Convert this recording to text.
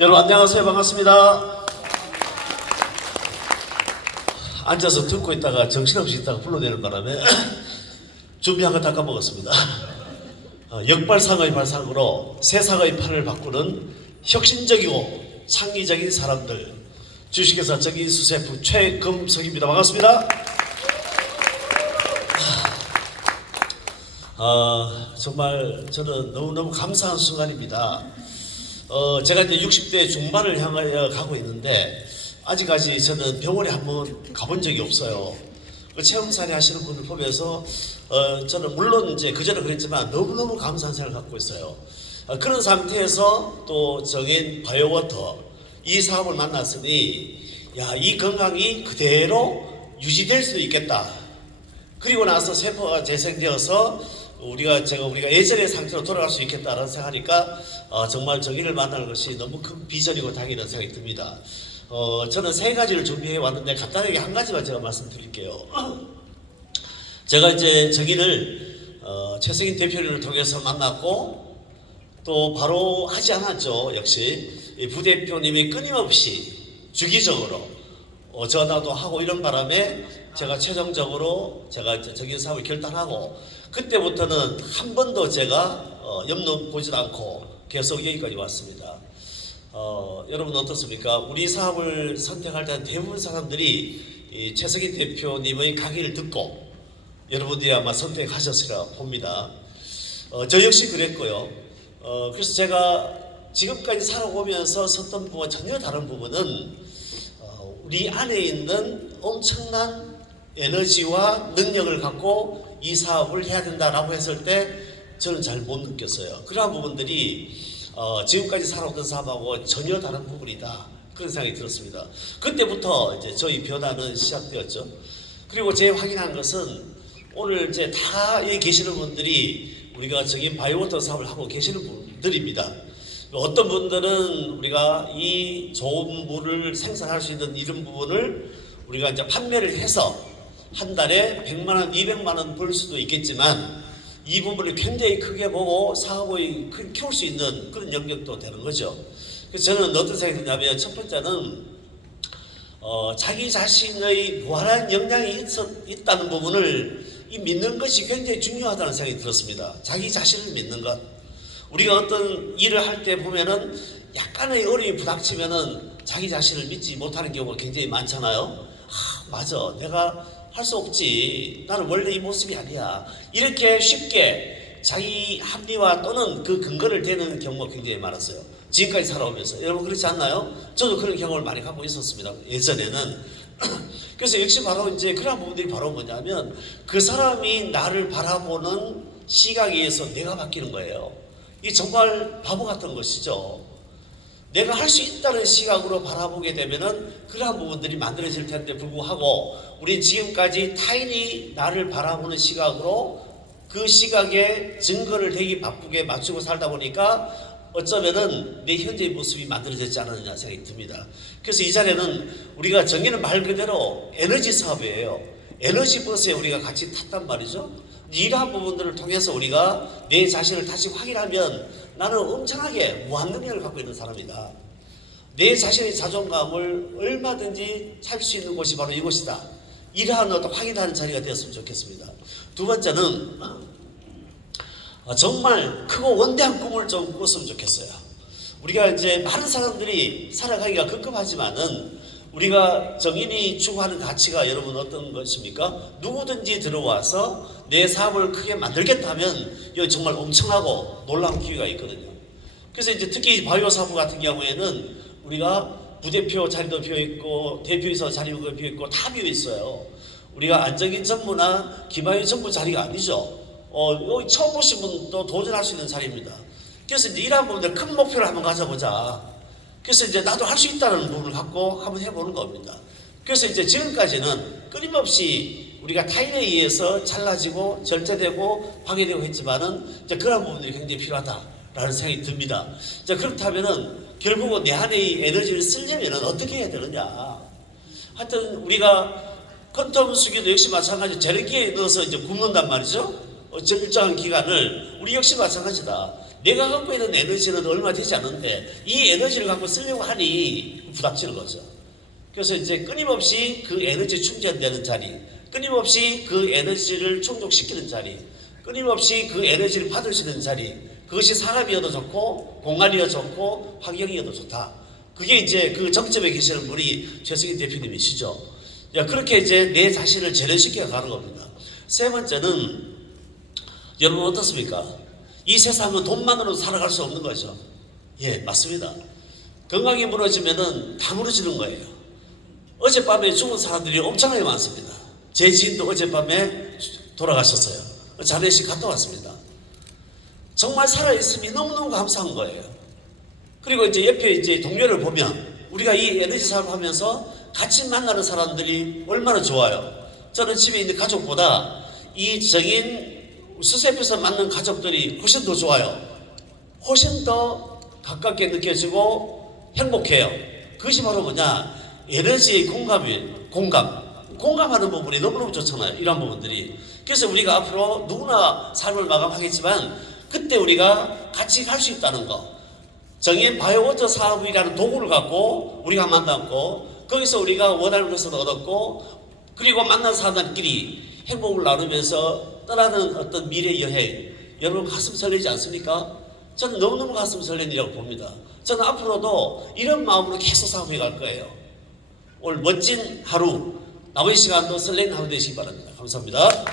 여러분 안녕하세요. 반갑습니다. 앉아서 듣고 있다가 정신없이 있다가 불러내는 바람에 준비한 거 다 까먹었습니다. 역발상의 발상으로 세상의 판을 바꾸는 혁신적이고 창의적인 사람들, 주식회사 정인수세프 최금석입니다. 반갑습니다. 정말 저는 너무너무 감사한 순간입니다. 제가 이제 60대 중반을 향하여 가고 있는데 아직까지 저는 병원에 한번 가본 적이 없어요. 체험살이 하시는 분을 보면서 저는 물론 이제 그전에 그랬지만 너무너무 감사한 생각을 갖고 있어요. 그런 상태에서 또 정인 바이오워터 이 사업을 만났으니 이 건강이 그대로 유지될 수도 있겠다. 그리고 나서 세포가 재생되어서 우리가 예전의 상태로 돌아갈 수 있겠다라는 생각하니까 정말 정인을 만나는 것이 너무 큰 비전이고 당연한 생각이 듭니다. 저는 세 가지를 준비해 왔는데 간단하게 한 가지만 제가 말씀드릴게요. 제가 이제 정인을 최승인 대표님을 통해서 만났고 또 바로 하지 않았죠. 역시 부대표님이 끊임없이 주기적으로 전화도 하고 이런 바람에 제가 최종적으로 제가 정인 사업을 결단하고 그때부터는 한 번도 제가 옆눈 보지도 않고 계속 여기까지 왔습니다. 여러분 어떻습니까? 우리 사업을 선택할 때는 대부분 사람들이 이 최석인 대표님의 강의를 듣고 여러분들이 아마 선택하셨으리라 봅니다. 저 역시 그랬고요. 그래서 제가 지금까지 살아오면서 썼던 부분과 전혀 다른 부분은 우리 안에 있는 엄청난 에너지와 능력을 갖고 이 사업을 해야 된다라고 했을 때 저는 잘 못 느꼈어요. 그러한 부분들이 지금까지 살아오던 사업하고 전혀 다른 부분이다. 그런 생각이 들었습니다. 그때부터 이제 저희 변화는 시작되었죠. 그리고 제 확인한 것은 오늘 이제 다 여기 계시는 분들이 우리가 정인 바이오워터 사업을 하고 계시는 분들입니다. 어떤 분들은 우리가 이 좋은 물을 생산할 수 있는 이런 부분을 우리가 이제 판매를 해서 한 달에 100만원, 200만원 벌 수도 있겠지만 이 부분을 굉장히 크게 보고 사업을 키울 수 있는 그런 영역도 되는 거죠. 그래서 저는 어떤 생각이 드냐면 첫 번째는 자기 자신의 무한한 역량이 있다는 부분을 믿는 것이 굉장히 중요하다는 생각이 들었습니다. 자기 자신을 믿는 것. 우리가 어떤 일을 할 때 보면은 약간의 어려움이 부닥치면은 자기 자신을 믿지 못하는 경우가 굉장히 많잖아요. 맞아. 내가 할 수 없지. 나는 원래 이 모습이 아니야. 이렇게 쉽게 자기 합리화 또는 그 근거를 대는 경우가 굉장히 많았어요. 지금까지 살아오면서. 여러분 그렇지 않나요? 저도 그런 경험을 많이 갖고 있었습니다. 예전에는. 그래서 역시 바로 이제 그런 부분들이 바로 뭐냐면 그 사람이 나를 바라보는 시각에 의해서 내가 바뀌는 거예요. 이게 정말 바보 같은 것이죠. 내가 할 수 있다는 시각으로 바라보게 되면은 그러한 부분들이 만들어질 텐데 불구하고 우리 지금까지 타인이 나를 바라보는 시각으로 그 시각에 증거를 되게 바쁘게 맞추고 살다 보니까 어쩌면은 내 현재의 모습이 만들어졌지 않았느냐 생각이 듭니다. 그래서 이 자리에는 우리가 정의는 말 그대로 에너지 사업이에요. 에너지 버스에 우리가 같이 탔단 말이죠. 이러한 부분들을 통해서 우리가 내 자신을 다시 확인하면 나는 엄청나게 무한 능력을 갖고 있는 사람이다. 내 자신의 자존감을 얼마든지 찾을 수 있는 곳이 바로 이곳이다. 이러한 어떤 확인하는 자리가 되었으면 좋겠습니다. 두 번째는 정말 크고 원대한 꿈을 좀 꿨으면 좋겠어요. 우리가 이제 많은 사람들이 살아가기가 급급하지만은 우리가 정인이 추구하는 가치가 여러분 어떤 것입니까? 누구든지 들어와서 내 사업을 크게 만들겠다면 여기 정말 엄청나고 놀라운 기회가 있거든요. 그래서 이제 특히 바이오 사업 같은 경우에는 우리가 부대표 자리도 비어있고 대표이사 자리도 비어있고 다 비어있어요. 우리가 안정인 전무나 김하윤 전무 자리가 아니죠. 여기 처음 오신 분도 도전할 수 있는 자리입니다. 그래서 이제 이러한 부분들 큰 목표를 한번 가져보자. 그래서 이제 나도 할 수 있다는 부분을 갖고 한번 해보는 겁니다. 그래서 이제 지금까지는 끊임없이 우리가 타인에 의해서 잘라지고 절제되고 방해되고 했지만은 이제 그런 부분들이 굉장히 필요하다라는 생각이 듭니다. 자, 그렇다면은 결국은 내 안의 에너지를 쓰려면은 어떻게 해야 되느냐. 하여튼 우리가 퀀텀 수기도 역시 마찬가지 제energi에 넣어서 이제 굽는단 말이죠. 일정한 기간을 우리 역시 마찬가지다. 내가 갖고 있는 에너지는 얼마 되지 않는데 이 에너지를 갖고 쓰려고 하니 부닥치는 거죠. 그래서 이제 끊임없이 그 에너지 충전되는 자리, 끊임없이 그 에너지를 충족시키는 자리, 끊임없이 그 에너지를 받을 수 있는 자리, 그것이 사람이어도 좋고 공간이어도 좋고 환경이어도 좋다. 그게 이제 그 정점에 계시는 분이 최승희 대표님이시죠. 야, 그렇게 이제 내 자신을 재련시켜 가는 겁니다. 세 번째는 여러분 어떻습니까? 이 세상은 돈만으로 살아갈 수 없는 거죠. 예, 맞습니다. 건강이 무너지면은 다 무너지는 거예요. 어젯밤에 죽은 사람들이 엄청나게 많습니다. 제 지인도 어젯밤에 돌아가셨어요. 장례식 갔다 왔습니다. 정말 살아있음이 너무너무 감사한 거예요. 그리고 이제 옆에 이제 동료를 보면 우리가 이 에너지 사업을 하면서 같이 만나는 사람들이 얼마나 좋아요. 저는 집에 있는 가족보다 이 정인 수세에서 만난 가족들이 훨씬 더 좋아요. 훨씬 더 가깝게 느껴지고 행복해요. 그것이 바로 뭐냐? 에너지의 공감하는 부분이 너무너무 좋잖아요. 이런 부분들이. 그래서 우리가 앞으로 누구나 삶을 마감하겠지만 그때 우리가 같이 갈 수 있다는 거. 정인 바이오워터 사업이라는 도구를 갖고 우리가 만났고 거기서 우리가 원하는 것을 얻었고 그리고 만난 사람들끼리 행복을 나누면서 떠나는 어떤 미래 여행, 여러분 가슴 설레지 않습니까? 저는 너무너무 가슴 설레이라고 봅니다. 저는 앞으로도 이런 마음으로 계속 사업해 갈 거예요. 오늘 멋진 하루, 남은 시간도 설레는 하루 되시기 바랍니다. 감사합니다.